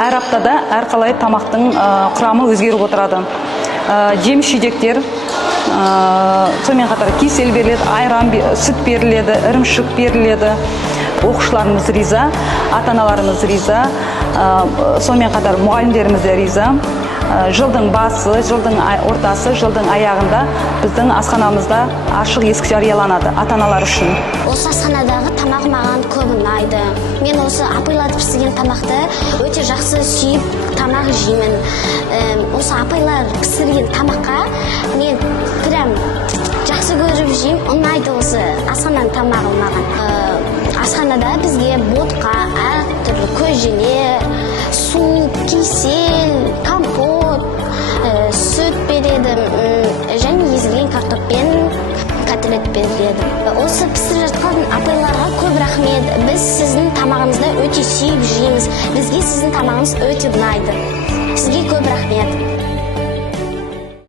әр аптада әрқалай тамақтың құрамы өзгеріп отырады. Жеміс жидектер, сонымен қатар кисель беріледі, айран, сүт беріледі, ірімшік беріледі. Оқушыларымыз риза, ата-аналарымыз риза, сонымен қатар мұғалімдеріміз де риза. Жылдың басы, жылдың ортасы, жылдың аяғында біздің асханамызда ашық есік жарияланады ата-аналар үшін. Осы асханадағы тамақ маған көп ұнайды. Мен осы апайлар пісірген тамақты өте жақсы сүйіп тамақ жеймін. Осы апайлар пісірген тамаққа мен прям жақсы көріп жеймін. Ұнайды осы асхананың тамағы маған. Асханада бізге ботқа, әртүрлі көжелер, суп, кисель, компот, сүт береді, және езілген картоппен котлет береді. Осы пісіріп жатқан апайларға көп рахмет. Біз сіздің тамағыңызды өте сүйіп жейміз. Бізге сіздің тамағыңыз өте ұнайды. Сізге көп рахмет.